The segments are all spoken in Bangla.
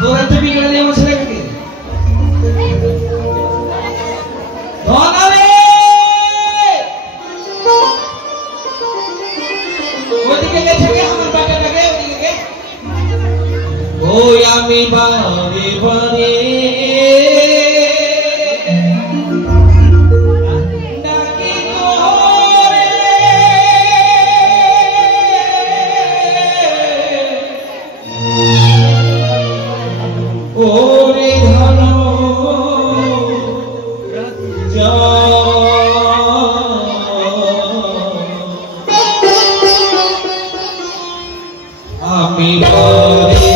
তোরা তো বিগড়ে আমার ছেলেকে আমি বারে বারে ডাকি তোরে ওরে ধন আমি বারে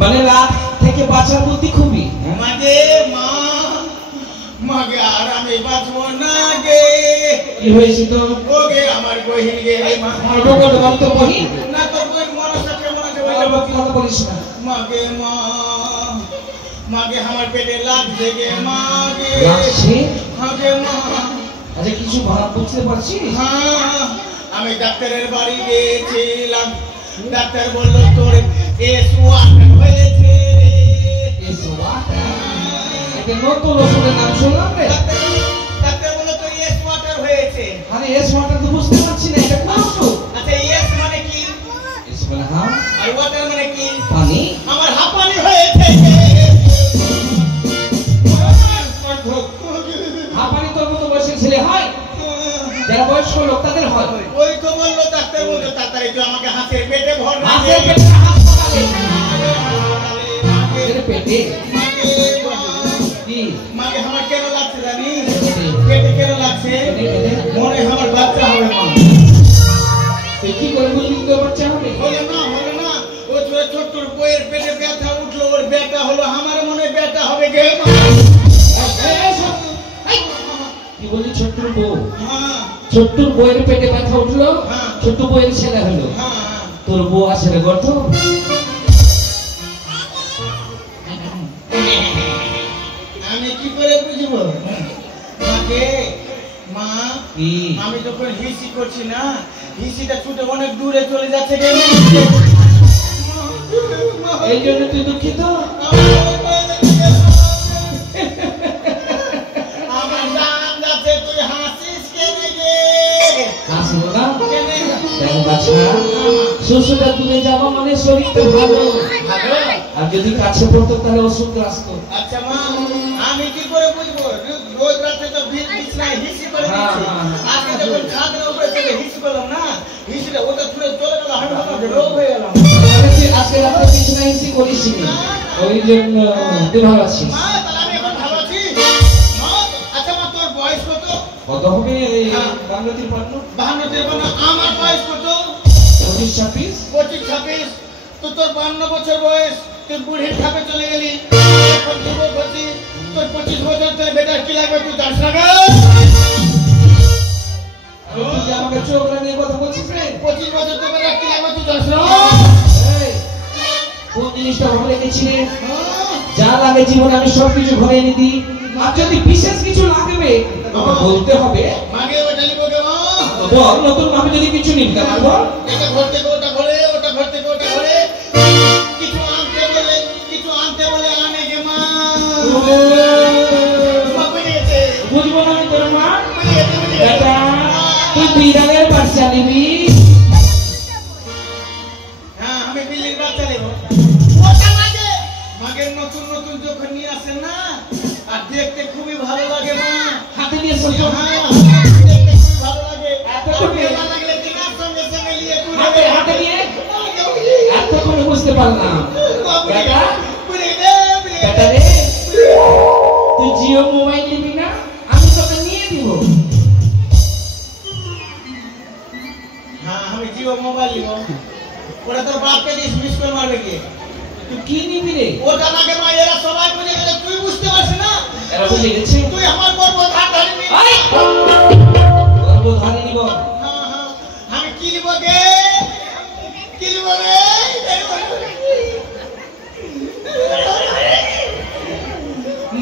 মানে রাত থেকে বাঁচার বুদ্ধি খুবই মাগে মা মাগে আর আমি বাঁচবো না গে কি হয়েছে তো ওগে আমার বহিন গে মা আমার বড় বড় তো বহিন না তো বহিন মরা সাথে মরা গে বাবা কি কথা বলিস না মাগে মা মাগে আমার পেটে লাগছে গে মাগে লাগছে হাগে মা আচ্ছা কিছু ভাব বুঝতে পারছিস হ্যাঁ আমি ডাক্তারের বাড়ি গিয়েছিলাম ডাক্তার বলল তোর এস1 হয়েছে এস1 এটা নতুন ওষুধের নাম শুনলাম রে ডাক্তার বলল তোর এস1 হয়েছে আরে এস1 তো বুঝতে পারছি না এটা কোন ওষুধ আচ্ছা এস মানে কি এস মানে হ্যাঁ আর ওয়াটার মানে কি পানি আমার হাঁপানি হয়েছে হাঁপানি তোর মতো বয়সের ছেলে হয় যারা বয়স্ক লোক তাদের হয় ওই তো বললো ডাক্তার বললো তাড়াতাড়ি তো আমাকে হাতের পেটে ভর না হাতের পেটে হাসপাতালে পেটে মাকে কি মাকে আমার কেন লাগছে জানিস মাকে কি বললি ছোট্টুর বউ? হ্যাঁ ছোট্টুর বউয়ের পেটে ব্যথা উঠলো, হ্যাঁ। ছোট্টু বউয়ের ছেলে হলো, হ্যাঁ তোর বউ আছে রে গর্ত? আমি কি করে বুঝবো মাকে? মা কি? আমি যখন হিসি করছি না, হিসিটা ছুটে অনেক দূরে চলে যাচ্ছে রে। এই জন্য তুই দুঃখিত? আমার জান যাচ্ছে, তুই হাসিস কেনে রে? হাসবো না? কেনে? দেখো বাচ্চা, শ্বশুরটা দূরে যাওয়া মানে শরীরটা ভালো, ভালো? আর যদি কাছে পড়তো তাহলে অসুখগ্রস্ত। আচ্ছা মা, আমি কি করে বুঝবো? রোজ রাতে তো বিছনায় হিসি করে হ্যাঁ, দিচ্ছি। হ্যাঁ, হ্যাঁ। আজকে যখন ছাদের উপরে চলে হিসি করলাম না, হিসিটা ওটা ছুঁড়ে চলে গেল, আমি ভাবলাম যে রোগ হয়ে গেলাম। মানে তুই আজকে রাত্রে বিছানায় এসে করিসনি, ওই জন্য তুই ভালো আছিস। মা, তাহলে আমি এখন ভালো আছি। মা, আচ্ছা মা, তোর বয়স কত? কত হবে এই বাংলাদেশের পান্ন? 52-53। আমার বয়স কত? 25-26। 25-26। তো তোর 52 বছর বয়স, তুই বুড়ির ধাপে চলে গেলি, এখন যুবক হচ্ছিস, তোর 25 বছর তোর বেটার কি লাগবে তুই জানিস না গো? তুই যে আমাকে চোখ রাঙিয়ে কথা বলছিস রে? 25 বছর তোর বেটার কি লাগবে তুই জানিস না? এই, কোন জিনিসটা ঘরে রেখেছি রে? হ্যাঁ। যা লাগে জীবনে আমি সবকিছু ঘরে এনে দিই, আর যদি বিশেষ কিছু লাগবে তবে বলতে হবে। মাগে ওটা নিব কে মা? বল, নতুন ভাবে যদি কিছু নিতে পারবো বল। এটা ঘর থেকে ওটা ঘরে, ওটা ঘর থেকে ওটা ঘরে, কিছু আনতে বলে আনে গে মা। মা বুঝিয়েছে, বুঝবো না আমি তোর মা? বুঝিয়েছে। বেটা, তুই বিড়ালের বাচ্চা নিবি? হ্যাঁ, আমি বিল্লির বাচ্চা নেব। ওটা মাগে, মাগের নতুন নতুন যখন নিয়ে আসেন না, আর দেখতে খুবই ভালো লাগে মা। হাতে নিয়ে বলছো? হ্যাঁ, দেখতে খুবই ভালো লাগে। এতক্ষণ ভালো লাগলে কিনার সঙ্গে সঙ্গে নিয়ে ঘুরে হাতে হাতে নিয়ে এতক্ষণ বুঝতে পারলাম। বেটা, বেটা রে, তুই জিও মোবাইল নিবি না? আমি তোকে নিয়ে দিব। হ্যাঁ, আমি জিও মোবাইল নিব। ওটা তোর বাপকে দিস, মিস কল মারবে কি? তুই কি নিবি রে? ওটা নাকি মা, এরা সবাই বুঝে গেছে, তুই বুঝতে পারছিস না? এরা বুঝে গেছে? তুই আমার বড় ধার ধরবি। আই! গর্ভধারী নিব। হ্যাঁ, হ্যাঁ, আমি কি নিব গে? কি নিব রে?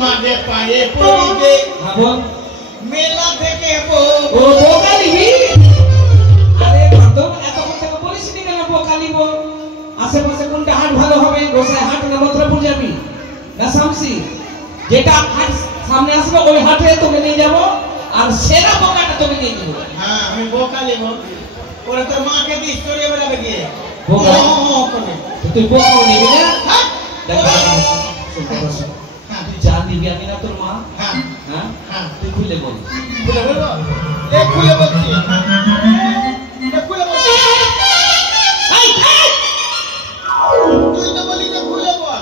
মাঝে পায়ে পড়ি গে, হ্যাঁ বল। মেলা থেকে ও বোকা নিবি? আরে বান্ধব, এতক্ষণ থেকে বলিস নি কেন বোকা নিব? আশেপাশে কোনটা হাট ভালো হবে? গোসাই হাট না মথুরাপুর যাবি না শামসি? যেটা হাট সামনে আসবে ওই হাটে তোকে নিয়ে যাব, আর সেরা বোকাটা তোকে নিয়ে দেবো। হ্যাঁ, আমি বোকা নিব। ওরা তোর মাকে দিস, চড়িয়ে বেড়াবে গিয়ে। বোকা? করে। তুই বোকাও নিবি না? হ্যাঁ, দেখ, তুই যা নিবি আমি না তোর মা? হ্যাঁ, হ্যাঁ, হ্যাঁ। তুই খুলে বল। খুলে বলবো? এ খুলে বলছি। এ খুলে বলছি। এই, এই! তুই তো বলি যে খুলে বল।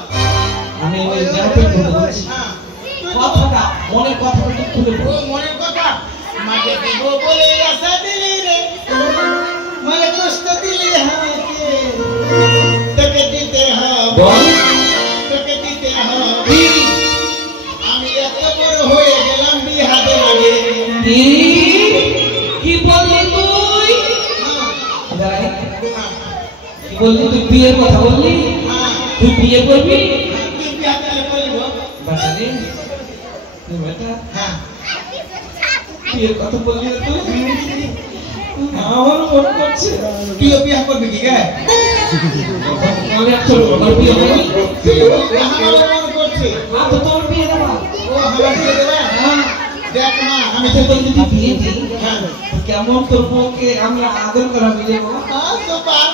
আমি ওই গ্রামে খুলে বলছি হ্যাঁ, তুই তো কথাটা, মনের কথাটা তুই খুলে ও বল। মনের কথা। মাকে দিব বলে আশা দিলি রে, মানে কষ্ট দিলি হাতে, তোকে দিতে হবে, বল। তোকে দিতে হবে। কি? আমি এত বড় হয়ে গেলাম বিহাতে লাগে। কি? কি বললি তুই? দাঁড়াই। কি বললি তুই? বিয়ের কথা বললি? তুই বিয়ে করবি? তুই বিহাতে করবি? বেটা রে, তুই বেটা হ্যাঁ, বিয়ের কথা বললি না তুই? আমার মন করছে। তুইও বিয়া করবি কি গে? আমি একটু আমার বিয়ে করবি? তুইও বলবি, আমারও মন করছে। আর তো তোর বিয়ে দেবা। ও আমার বিয়ে দেবে? হ্যাঁ, দেখ মা, আমি আমি তো যদি বিয়ে দিই, হ্যাঁ। কেমন তোর বউকে আমরা আদর করা মিলে বল? সুপার।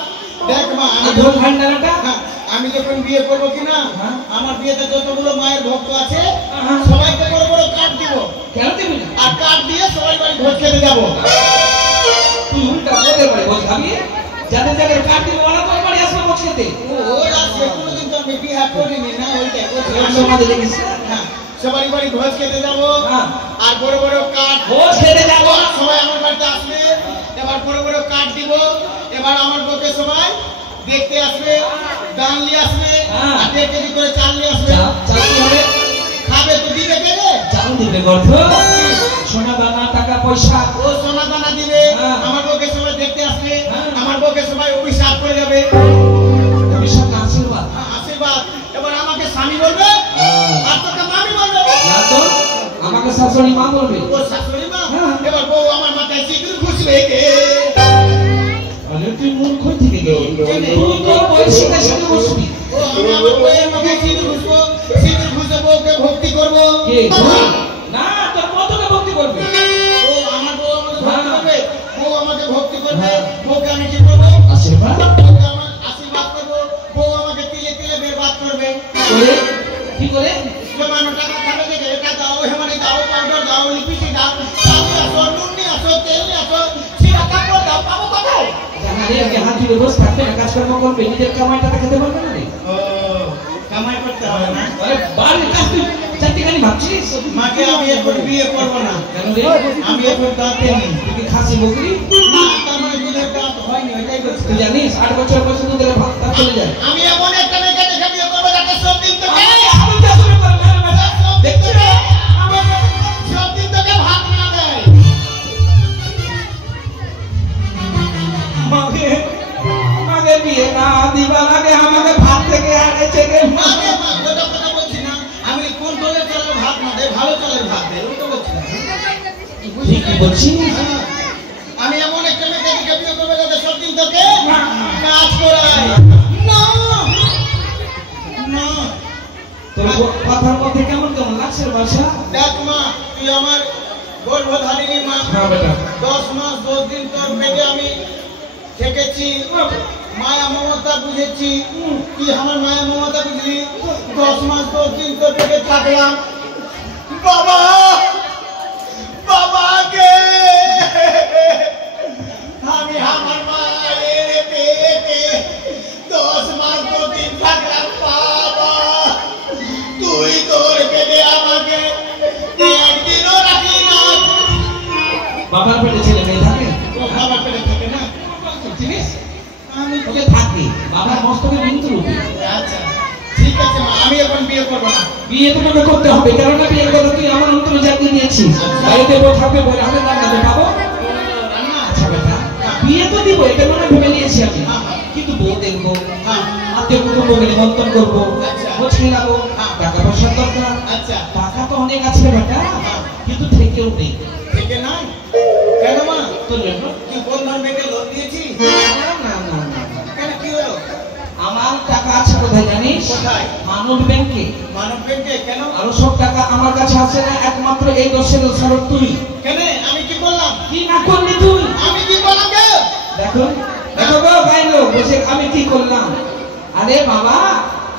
দেখ মা, আমি আদর ভান্ডারটা হ্যাঁ, আমি যখন বিয়ে করবো কিনা, হ্যাঁ। আমার বিয়েতে যতগুলো মায়ের ভক্ত আছে হ্যাঁ। সবাইকে বড় বড় কার্ড দিব, কেন দিবি না? আর কার্ড দিয়ে সবাই বাড়ি ভোজ খেতে যাবো। তুই উল্টা ওদের বাড়ি ভোজ খাবি, যাদের যাদের কাঠ দিবি ওরা তোর বাড়ি আসবে ভোজ খেতে। ওই আছে, কোনোদিন তো আমি বিয়ে করিনি না, ওইটাই সমাজে দেখিস না? হ্যাঁ, সবাই বাড়ি ভোজ খেতে যাবো, হ্যাঁ। আর বড় বড় কার্ড ভোজ খেতে যাবো। সবাই আমার বাড়িতে আসবে, এবার বড় বড় কার্ড দিব, এবার আমার বউকে সবাই দেখতে আসবে, গান নিয়ে আসবে, হ্যাঁ। আর 1 কেজি করে চাল নিয়ে আসবে, চাল কি হবে? দিবে কে রে? চাল দিবে গর্ধ, সোনা দানা টাকা পয়সা। ও সোনা দানা দিবে, হ্যাঁ। আমার বউকে সবাই দেখতে আসবে, হ্যাঁ। আমার বউকে সবাই অভিশাপ করে যাবে। অভিশাপ না আশীর্বাদ। হ্যাঁ, আশীর্বাদ। এবার আমাকে স্বামী বলবে আর তোকে মামি বলবে। না তো আমাকে শাশুড়ি মা বলবে। ও শাশুড়ি মা, হ্যাঁ। এবার বউ আমার মাথায় সিঁদুর ঘুষবে কে? আরে তুই মূর্খ থেকে গেলি, তুই তো বয়সীদের সাথে বসবি। ও আমি আমার বউয়ের মাথায় সিঁদুর ঘুষবো, সিঁদুর ঘুষে বউকে ভক্তি করবো। কে তুই? না তোর মতকে ভক্তি করবে। ও আমার বউ আমাকে ভক্তি হ্যাঁ। করবে, বউ আমাকে ভক্তি করবে, হ্যাঁ। বউকে আমি কি করবো? আশীর্বাদ বউকে আমার আশীর্বাদ করবো, বউ আমাকে তিলে তিলে বেরবাদ করবে। করে কি করে? জমানো টাকা খাবে দেখে এটা দাও, হেমানি দাও, পাউডার দাও, লিপিটি দাও, চাউল আসো, নুন নিয়ে আসো, তেল নিয়ে আসো, ছিঁড়া কাপড় দাও, পাবো কোথায়? জানালে আগে হাত জুড়ে বসে থাকবে না, কাজকর্ম করবে, নিজের কামাইটা খেতে পারবে না রে। ও কামাই করতে হবে না। আরে বাড়ির কাজ তুই চারটিখানি ভাবছিস? মাকে আমি এখন বিয়ে করবো না, কেন রে? আমি এখন দাঁতে নেই। তুই কি খাসি বকরি? না, তার মানে দুধের দাঁত হয়নি, ওইটাই বলছি। তুই জানিস 8 বছর বয়সে দুধের ভাত তার চলে যায়। আমি এমন একটা মেয়েকে দেখে বিয়ে করবো যাতে সব দিন তোকে দেখছি রে। সব দিন তোকে ভাত না দেয়। মাকে বিয়ে না দিবা লাগে, আমাকে ভাত থেকে আনেছে রে। মাকে মা, ওটা কথা বলছি না। আমি কোন দলের চালের ভাত না দেয়, ভালো চালের ভাত দেয়, ওটা বলছি না। ঠিকই বলছিস। হ্যাঁ। আমি এমন একটা মেয়েকে দেখে বিয়ে করবো যাতে সব দিন তোকে কাজ করায়। না না, তোর কথার মধ্যে কেমন কেমন লাগছে রে বাসা? দেখ মা, তুই আমার গর্ভধারিণী মা। হ্যাঁ বেটা। 10 মাস 10 দিন তোর পেটে আমি থেকেছি, মায়া মমতা বুঝেছি। কি আমার মায়া মমতা বুঝলি? 10 মাস 10 দিন তোর পেটে থাকলাম। বাবা, বাবাকে আমি আমার মায়ের পেটে 10 মাস 10 দিন থাকলাম। বাবা, তুই তোর পেটে আমাকে একদিনও রাখলি না। বাবার পেটে ছেলে মেয়ে থাকে? ও বাবার পেটে থাকে না? জিনিস আমি তোকে থাকে, বাবার মস্তকে বিন্দু রূপে। আচ্ছা, ঠিক আছে মা, আমি এখন বিয়ে করবো না। বিয়ে তো তোকে করতে হবে, কেননা বিয়ের কথা তুই আমার অন্তরে জানিয়ে দিয়েছিস। বাড়িতে বউ থাকবে, বলে হবে রান্না দেবে পাবো। রান্না? আচ্ছা বেটা, বিয়ে তো দিব, এটা মনে ভেবে নিয়েছি আমি। হ্যাঁ, হ্যাঁ। কিন্তু বউ দেখবো, হ্যাঁ, আত্মীয় কুটুম্বকে নিমন্ত্রণ করবো, আচ্ছা। খোঁজ খেলাবো, হ্যাঁ। টাকা পয়সার দরকার। আচ্ছা, টাকা তো অনেক আছে বেটা, হ্যাঁ। কিন্তু থেকেও নেই। থেকে নাই? কেন মা? তোর জন্য? কি বন্ধন ব্যাংকে লোন দিয়েছি? না না না না। কেন, কি হলো? আমার টাকা আছে কোথায় জানিস? কোথায়? মানব ব্যাংকে। মানব ব্যাংকে? কেন? আরো সব টাকা আমার কাছে আছে না, একমাত্র এই 10-এর শরৎ তুই। কেন? আমি কি বললাম? কি না করলি তুই? আমি কি বললাম কে? দেখো দেখো গো গাইলো বসে আমি কি করলাম। আরে বাবা,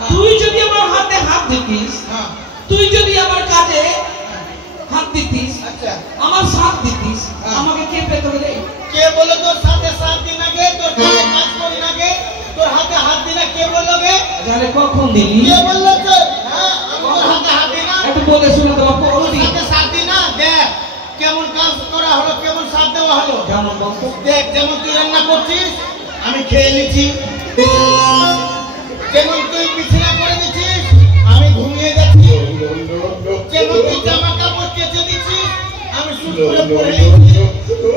তুই যদি আমার হাতে হাত দিতিস, হ্যাঁ, তুই যদি আমার কাজে হাত দিতিস, আচ্ছা। আমার সাথ দিতিস, হ্যাঁ। আমাকে কে পেত রে? কে বললো তোর সাথে সাথ দিন আগে, তোর সাথে কাজ করি নাগে, তোর হাতে হাত দিনা কে বললো গে? আরে কখন দিলি? কে বললো তোর? হ্যাঁ, আমি তোর হাতে হাত দিনা, একটু বলে শুনে তো বাপু তোর ওদি সাথে সাথ দিনা। দেখ কেমন কাজ করা হলো, কেমন সাথ দেওয়া হলো। কেমন বলতো? দেখ, যেমন তুই রান্না করছিস আমি খেয়ে নিচ্ছি, যেমন তুই বিছানা করে দিচ্ছিস আমি ঘুমিয়ে যাচ্ছি, যেমন তুই জামা কাপড় কেচে দিচ্ছিস আমি সুস্থ করে পরে নিচ্ছি,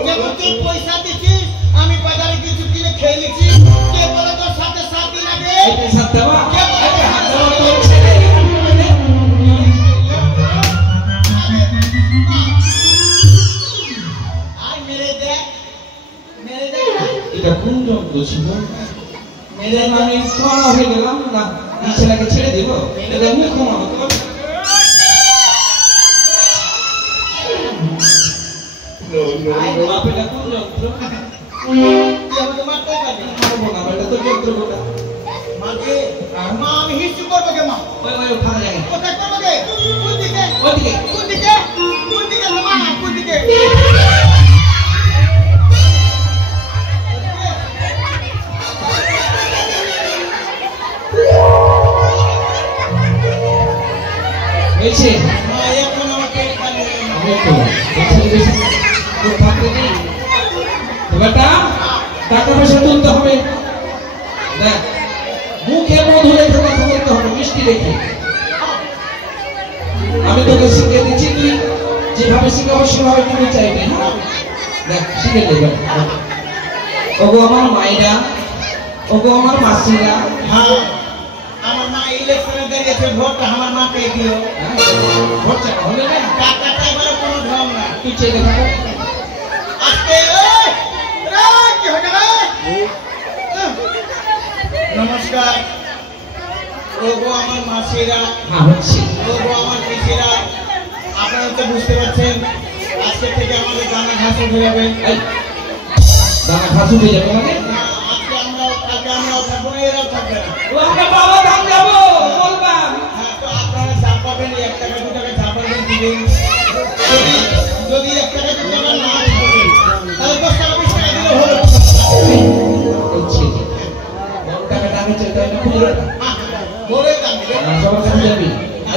যেমন তুই পয়সা দিচ্ছিস আমি বাজারে কিছু কিনে খেয়ে নিচ্ছি। কে বলে তোর সাথে সাথ দিন আগে? এতে সাথ দেওয়া? কে বলে এতে হাত তোর দেওয়া সাথে তোর ছেলে। আর মেরে দে, মেরে দে, এটা কোন যন্ত্র ছিল? মেরে যেন দে। আমি সোনা হয়ে গেলাম না, এই ছেলেকে ছেড়ে দিব? এটা মুখ মারো তো। বাপ, এটা কোন যন্ত্র? তুই আমাকে মারতে পারবি না। মারবো না, এটা তো যন্ত্র গোটা। মাকে মা আমি হিস্ট্রি করবো কে মা? ওই ওই ফাঁকা জায়গায়। কোথায় করবো কে? কোন দিকে? ওদিকে। কোন দিকে? কোন দিকে মা? কোন দিকে? হয়েছে? মা এখন আমার পেট খালি। আমি তো বেশি বেশি খুব থাকতে নেই। তো বেটা, টাকা পয়সা তুলতে হবে। দেখ, মুখে মধু রেখে কথা বলতে হবে, মিষ্টি রেখে। আমি তোকে শিখিয়ে দিচ্ছি, তুই যেভাবে শিখাবো সেভাবে কিন্তু চাইবি। হ্যাঁ দেখ শিখে দেবে। ওগো আমার মায়েরা, ওগো আমার মাসিরা। হ্যাঁ আমার মা ইলেকশনে দাঁড়িয়েছে, ভোটটা আমার মাকে দিও। ভোট চাকা হলে না টাকাটা এবারে কোনো ঢং না। তুই চেয়ে দেখা আজকে কি হয়ে গেল? নমস্কার। ওগো আমার মাসিরা, হ্যাঁ হচ্ছে ওগো আমার পিসিরা, আপনারা তো বুঝতে পারছেন আজকে থেকে আমাদের দানা ঘাস উঠে যাবে। এই দানা ঘাস উঠে যাবে মানে কালকে আমরাও থাকবো না, এরাও থাকবে না। ও আমরা বাবা ধান যাবো বলবাম। হ্যাঁ তো আপনারা যা পাবেন 1 টাকা 2 টাকা যা পাবেন দিবেন। যদি 1 টাকা 2 টাকা না দিবেন তাহলে 10 টাকা 20 টাকা দিলে হলো। হচ্ছে কোন টাকা টাকা চাইতে হয় না পুরো বলে দাম দিবেন। সবার কাছে যাবি।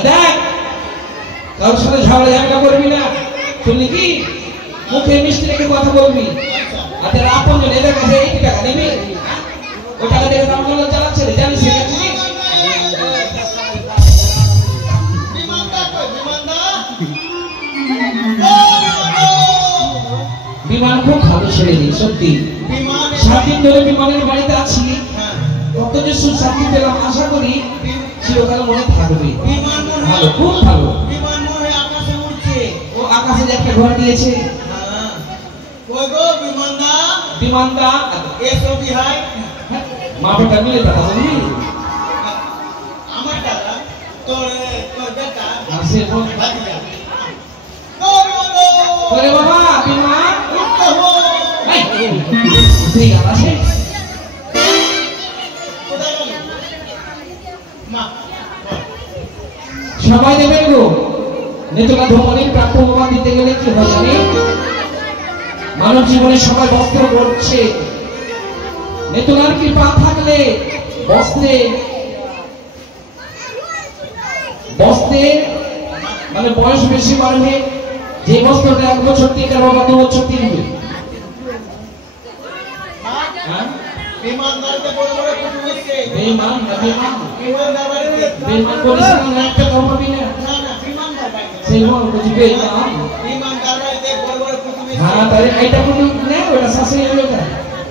দেখ কারোর সাথে ঝগড়া করবি না, শুনলি কি? মুখে মিষ্টি রেখে কথা বলবি। আর যারা আপনজন এদের কাছে 80 টাকা নিবি, ওই টাকা দিয়ে দাম গুলো চালাচ্ছে জানিস না তুই? বিমান খুব ভালো ছেড়ে দিই সত্যি। 7 দিন ধরে বিমানের বাড়িতে আছি, কত যে সুখ শান্তি পেলাম, আশা করি চিরকাল মনে থাকবে। ভালো, খুব ভালো। বিমান মনে আকাশে উড়ছে। ও আকাশে যে একটা ঘর দিয়েছে। ওই গো বিমানদা, বিমানদা এসো বিহাই। মা বেটা মিলে দাদা বলবি আমার দাদা তোর বেটা আসে ভাতিজা। ওরে বাবা বিমান উঠতে হো। এই ঠিক আছে কোথায় গেল? মা সবাই দেবেন গো। নেতলা ধমনির প্রাপ্য প্রমাণ দিতে গেলে কি হয় জানি? মানব জীবনে সবাই বস্ত্র করছে, নেতলার কৃপা থাকলে বস্ত্রে বস্ত্রে মানে বয়স বেশি বাড়বে, যে বস্ত্রটা 1 বছর টিকে বা 2 বছর টিকবে। হ্যাঁ বিমানদারকে বড় বড় কুটু হচ্ছে। বেমান না বেমান, বিমানদার বাড়িতে বেমান করিস না, একটা কমাবি না। না না বিমানদার বাড়িতে। সেই মন বুঝি বেমান। বিমানদার বাড়িতে বড় বড় কুটু হচ্ছে। হ্যাঁ তাই এইটা কোনো না, ওটা শাশুড়ি হলো না।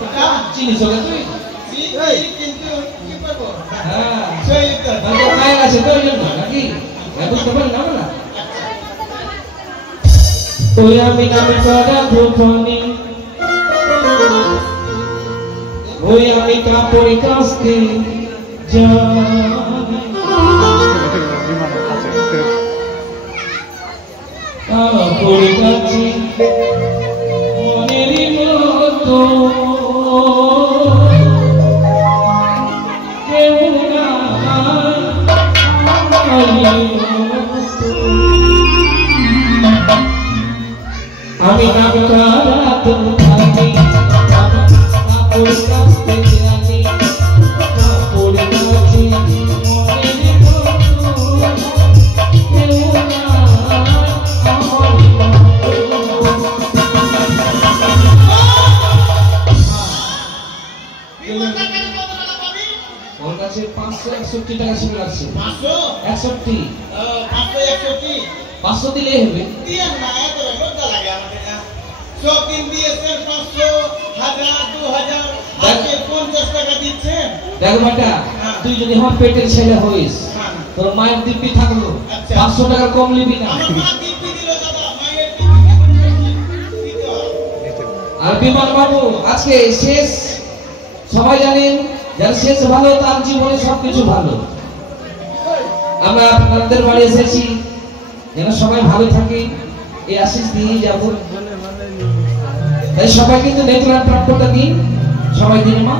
ওটা চিনিস ওকে তুই? কিন্তু কি করবো? হ্যাঁ সেই তো তাহলে কায় আছে তো ওই জন্য নাকি? বুঝতে পারি না বলা। ওই আমি নামে করা ধোপানি, ওই আমি কাপড় কাচতে যাই, কাপড় কাচি মনেরই মতো কেউ না আমি নাম করা ধোপানি, কাপড় কাচতে যাই, কাপড় কাচি মনেরই মতো কেউ না বিমানদার কাছে কত টাকা পাবি? ওর কাছে 561 টাকা ছিল আছে। 500 61 561 500 দিলেই হবে। দিয়ে না এত লজ্জা লাগে আমাদের না। সব দিন দিয়েছেন 500 1000 2000 আজকে 50 টাকা দিচ্ছেন। দেখ বেটা, তুই যদি আমার পেটের ছেলে হইস, তোর মায়ের দিব্যি থাকলো, আচ্ছা। 500 টাকা কম নিবি না। আমার মা দিব্যি দিল দাদা, মায়ের দিব্যি দিতে হয়। আর বিমান বাবু আজকে শেষ, সবাই জানেন যার শেষ ভালো তার জীবনে সবকিছু ভালো। আমরা আপনাদের বাড়ি এসেছি যেন সবাই ভালো থাকে, এই আশীষ দিয়ে যাব। তাই সবাই কিন্তু নেতলার প্রাপ্যতা দিন, সবাই দিন মা।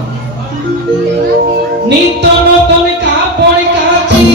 নিত্য নতুন কাপড় কাচি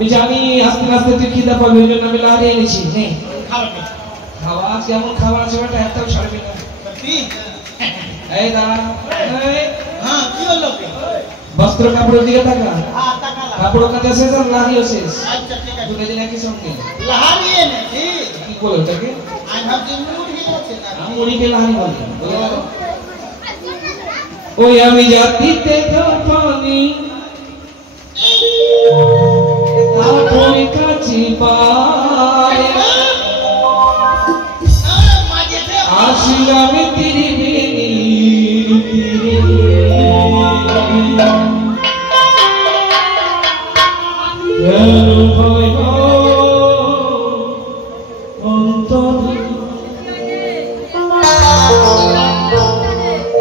আমি জানি আস্তে আস্তে তুই খিদা পাবি, ওই জন্য আমি লাগিয়ে এনেছি। হ্যাঁ খাওয়াবে খাওয়া কেমন খাবার আছে বেটা, একটাও ছাড়বি না। সত্যি? এই দাঁড়া, এই হ্যাঁ কি হলো কি? বস্ত্র কাপড়ের দিকে তাকা। হ্যাঁ তাকালাম। কাপড় কাজে শেষ আর লাহিও শেষ, আচ্ছা ঠিক আছে। দুটো দিন একই সঙ্গে। লাহারি এনেছি। কি বলে ওটাকে? আমি ভাবছি মুরগি আছে না। মুড়িকে লাহারি বলে। ওই আমি জাতিতে পানি তারপরে কাছে পায় আসিলাম তীরে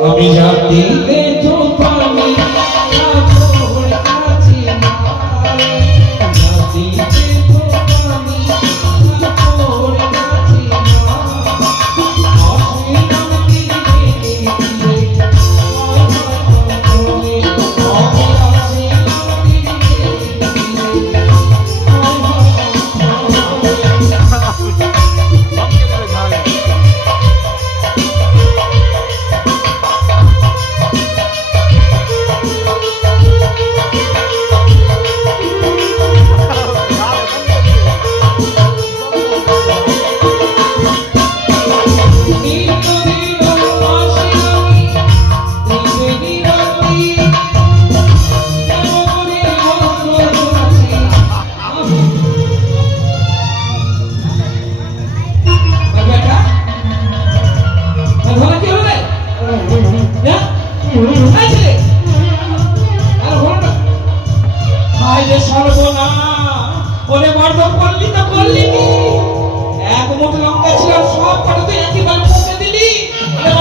আমি জাতিতে তো পানি তারপরে কাছে পায় জাতিতে তো পানি তারপরে কাছে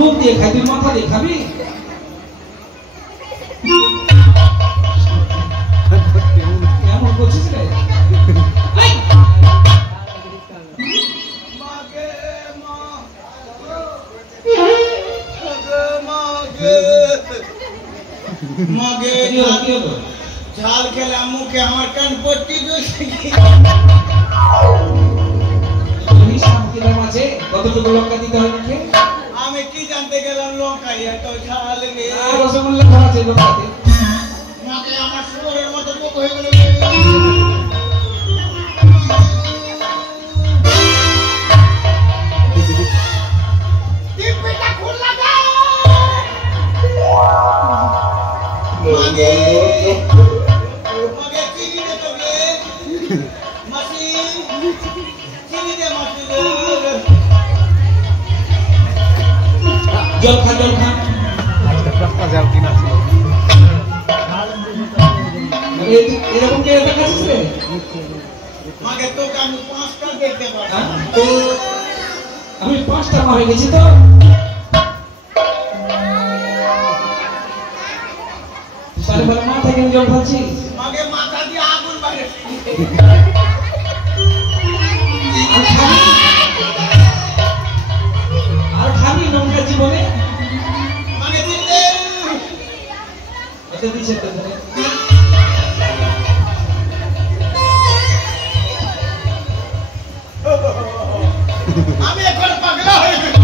মুখ দিয়ে খাবি, মাথা দিয়ে খাবি? কেমন করছিস রে? ঝাল খেলাম মুখে আমার কান পট্টি মাঝে কতটুকু লঙ্কা দিতে হবে? আমি কি জানতে গেলাম লঙ্কা এত ঝাল রসগোল্লা খাওয়া আছে লঙ্কাতে। মাকে আমার শুয়োরের মতো চোখ হয়ে গেল। জল খা, জল খা। এরকম কে দেখাচ্ছিস রে? মাকে তোকে আমি 5টা দেখতে পারি। আমি 5টা হয়ে গেছি তো। তাহলে বলে মাথা কেন জল খাচ্ছিস? মাকে মাথা দিয়ে আগুন বাইরে। আর খাবি লঙ্কা জীবনে? মাকে দিতে আচ্ছা দিছে তো। আমি এখন পাগলা হয়ে গেছি।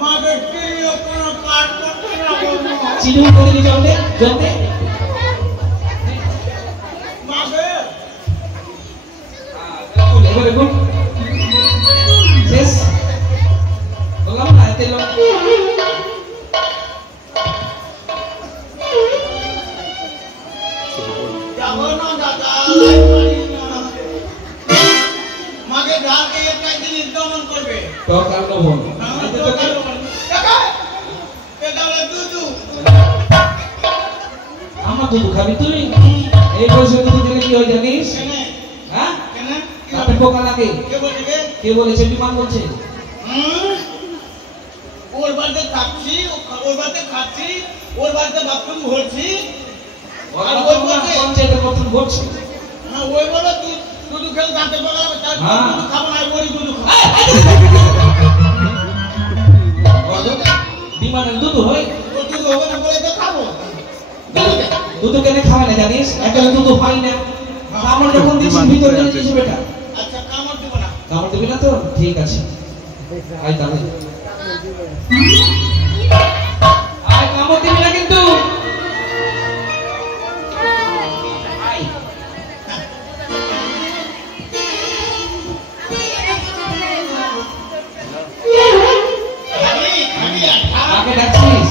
মাকে কিনিও কোনো কাজ করতে না বলবো। চিনি করে দি জল দে, জল দে। মাকে এবারে গুড শেষ বললাম না এতে লোক যাবো না দাদা, মাকে ঢাল দিয়ে একটা জিনিস দমন করবে। তো কাল নেবো। তো কাল বলে দুধু। আমার দুধ খাবি তুই? এই বয়সে দুধ খেলে কি হয় জানিস? কেন? হ্যাঁ, কেন? তাতে পোকা লাগে। কে বলছে? কে বলেছে? বিমান বলছে। ওর বাড়িতে থাকছি, ওর বাড়িতে খাচ্ছি, ওর বাড়িতে বাথরুম ভরছি, আর ওই বলছে পঞ্চায়েতের মতন ঘটছে। হ্যাঁ, ওই বলে দুধ খেলে দাঁতে পোকা লাগবে, তার দুধ খাবো না, ওই দুধ খাবো। বিমানের দুধ হয়? ওর দুধ হবে না বলে তো খাবো। দুধ কেনে খাওয়া না জানিস? একটা দুধ হয় না। কামড় যখন দিচ্ছি ভিতরে চলে যাচ্ছে বেটা। আচ্ছা, কামড় দিব না। কামড় দিবি না তো? ঠিক আছে, আয় তাহলে। আয়, কামড় দিবি না কিন্তু। আয়। খাবি, খাবি আর খা। কাকে ডাকছিস?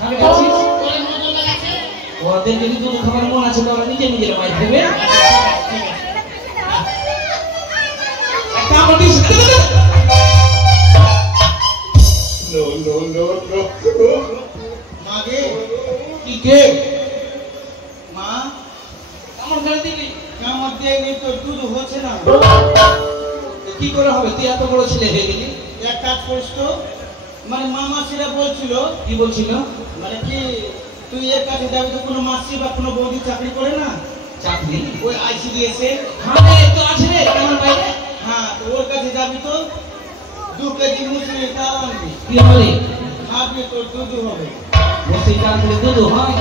কাকে ডাকছিস? ওর মজা লাগাচ্ছে। ওদের যদি দুধ খাবার মন আছে তো ওরা নিজে নিজের মাইর দেবে। কামড় দিস। মাগে, কি কে? মা, কামড় মেরে দিলি? কামড় দিয়ে নি তো দুধ হচ্ছে না। কি করে হবে? তুই এত বড় ছেলে হয়ে গেলি। এক কাজ করিস তো, মানে মামাসিরা বলছিল, কি বলছিল? মানে কি তুই এর কাছে যাবি তো কোনো মাসি বা কোনো বৌদি চাকরি করে না, চাকরি? ওই আইসিডিএসে। হ্যাঁ রে, তো আছে রে আমার বাইরে। হ্যাঁ, তো ওর কাছে যাবি তো 2 কেজি মুসুরির ডাল আনবি, কি হবে? খাবি, তোর দুধ হবে। বসে কাল করে দুধ হয়,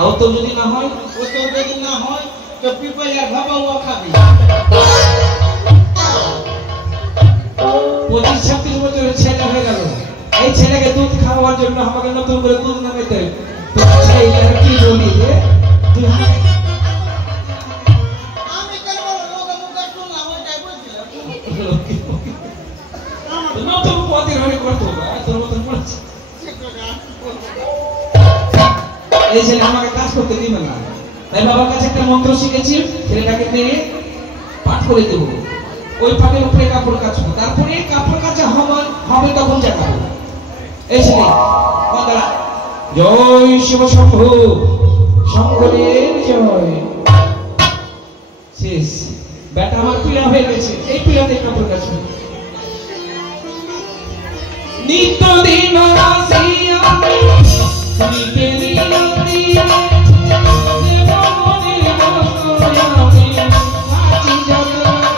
আর তো যদি না হয়? ও তোর যদি না হয় তো পিপাইয়ার ভাবাও খাবি। 25-26 বছরের ছেলে হয়ে গেল। এই ছেলেকে দুধ খাওয়ার জন্য আমাকে নতুন করে দুধ না নিতে হয়। তো ছেলেটা কি বলি রে? তুই আমি কেন লোকে মুখে শুনলাম, ওইটাই বলছিলাম। নতুন পথের হয়ে করতো না, তোর মতন বলছে। এই ছেলে আমাকে কাজ করতে দিবে না, তাই বাবার কাছে একটা মন্ত্র শিখেছি, ছেলেটাকে মেরে পাঠ করে দেবো। ওই পাঠের উপরে কাপড় কাচবো, তারপরে কাপড় কাচা হবে তখন দেখাবো। এই ছেলে বন্ধুরা, জয় শিব শম্ভু, শঙ্করের জয়। শেষ, বেটা আমার পীড়া হয়ে গেছে, এই পীড়াতে কাপড় কাচবো। নিত্য দিন আসিয়া শ্রীকে লীলাতি দেব মনে বসয়ামি কাটি জগৎ বলে।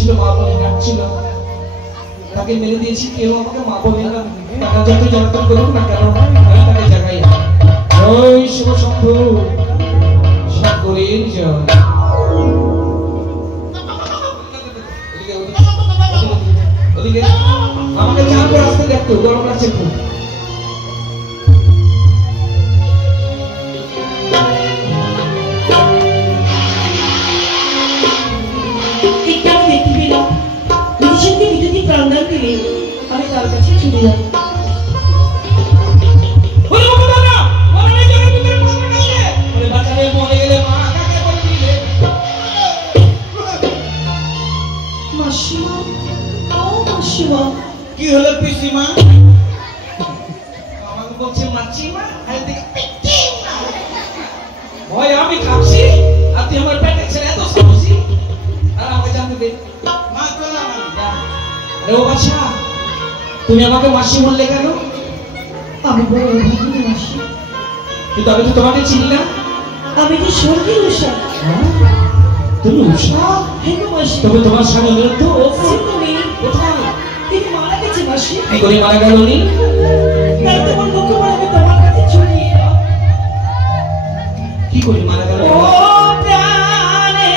ছিল মা বলে ডাকছিল, তাকে মেরে দিয়েছি। কেউ আমাকে মা বলে না, টাকা যত জ্বালাতন করুক না কেন আমি তাকে জাগাই। জয় শিব শম্ভু, শঙ্করের জয়। ওদিকে আমাকে চান করে আসতে দেখতো, গরম লাগছে খুব। আমি তার কাছে ছুটে যাই। মাসিমা, ও মাসিমা। কি হলো পিসিমা? আমাকে বলছে মাসিমা, আর ভয় আমি কাঁপছি, আর তুই আমার পেটে ছেড়ে এত সাহসী, আর আমাকে জানতে দে। মা চলা না। আরে ও বাচ্চা, তুমি আমাকে মাসি বললে কেন? আমি বড় ভাগিনী মাসি। কিন্তু আমি তো তোমাকে চিনি না। আমি কি স্বর্গীয় উষা? তুমি উষা? হ্যাঁ গো মাসি। তবে তোমার স্বামী মৃত? তুমি কোথায়? তিনি মারা গেছে মাসি। কি করে মারা গেল উনি? তাই তোমার মুখে আমি তোমার কাছে ছড়িয়ে এলাম। কি করে মারা গেল? ও প্রাণে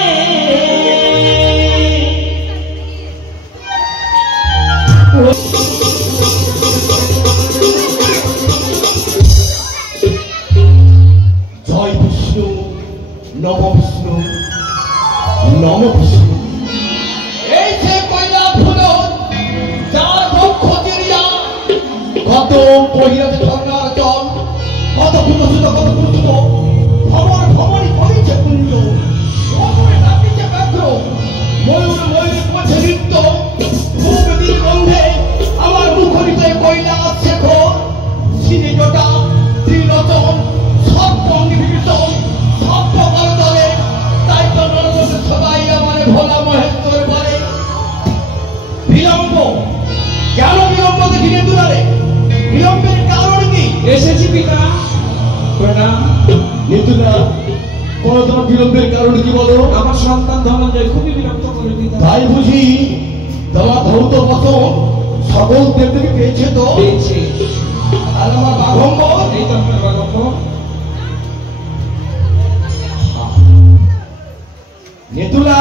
জয় বিষ্ণু, নম বিষ্ণু, নম বিষ্ণু। এই যে পয়লা ফুল যার বক্ষ চিরিয়া কত বহিরাতে ঝর্ণার জল কত কুতসিত কত কুতুব ভ্রমণ ভ্রমণই করেছে কুঞ্জ মনে ডাকিছে ব্যাঘ্র ময়ূর ময়ূর করছে নৃত্য খুব দিন গন্ধে আমার মুখরিতে কৈলাস শেখর সিনে জটা ত্রিলোচন সব পঙ্গি বিভীষণ সব প্রকার দলে তাই তো নরদলে সবাই আমার ভোলা মহেশ্বর বলে বিলম্ব কেন বিলম্ব দেখিনে দুলারে বিলম্বের কারণ কি এসেছি পিতা প্রণাম নিতুনা কোন তোমার বিলম্বের কারণ কি বলো আমার সন্তান ধনঞ্জয় খুবই বিরক্ত করে পিতা তাই বুঝি তোমার ধৌত পতন সকল দেবদেবী পেয়েছে তো পেয়েছে আর আমার বাঘম্বর এই তো আপনার বাগম্ব নিতুলা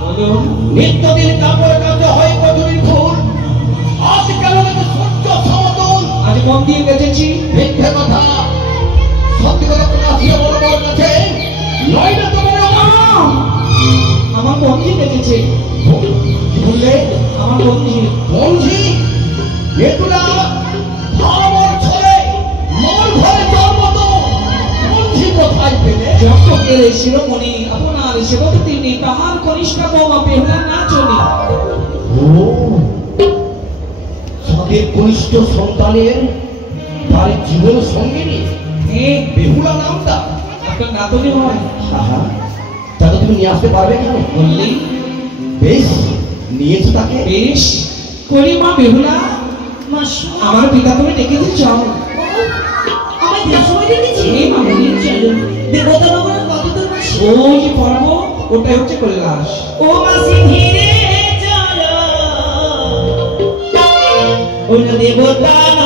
বলুন নিত্যদিন কাপড় কাচে হয় কচুরির ফুল আজ কেন দেখো সূর্য সমতল আজ মন দিয়ে গেছেছি মিথ্যে কথা সত্যি কথা তুমি আসিয়া বলো আমার কাছে নইলে তোমার আমার বন্ধি বেঁচেছে কি বললে আমার বন্ধি বন্ধি নিতুলা ভাবর ছলে মোর ঘরে জন্ম তো বন্ধি কোথায় পেলে জগতের শিরোমণি আপনার সেবক তিনি তাহার কনিষ্ঠ বৌমা বেহুলা না চলি ও তাদের কনিষ্ঠ সন্তানের তার জীবন সঙ্গিনী বেহুলা নামটা আপনার নাতনি হয় আহা তাকে তুমি নিয়ে আসতে পারবে কেন বললি বেশ নিয়েছো তাকে বেশ করি মা বেহুলা আমার পিতা তুমি ডেকে দিচ্ছ আমার দেশময় দেখেছি এই মামনি চলো দেবতা নগরের কত দূর মাসি ওই যে পর্ব ওটাই হচ্ছে কৈলাস ও মাসি ধীরে চলো অন্য দেবতা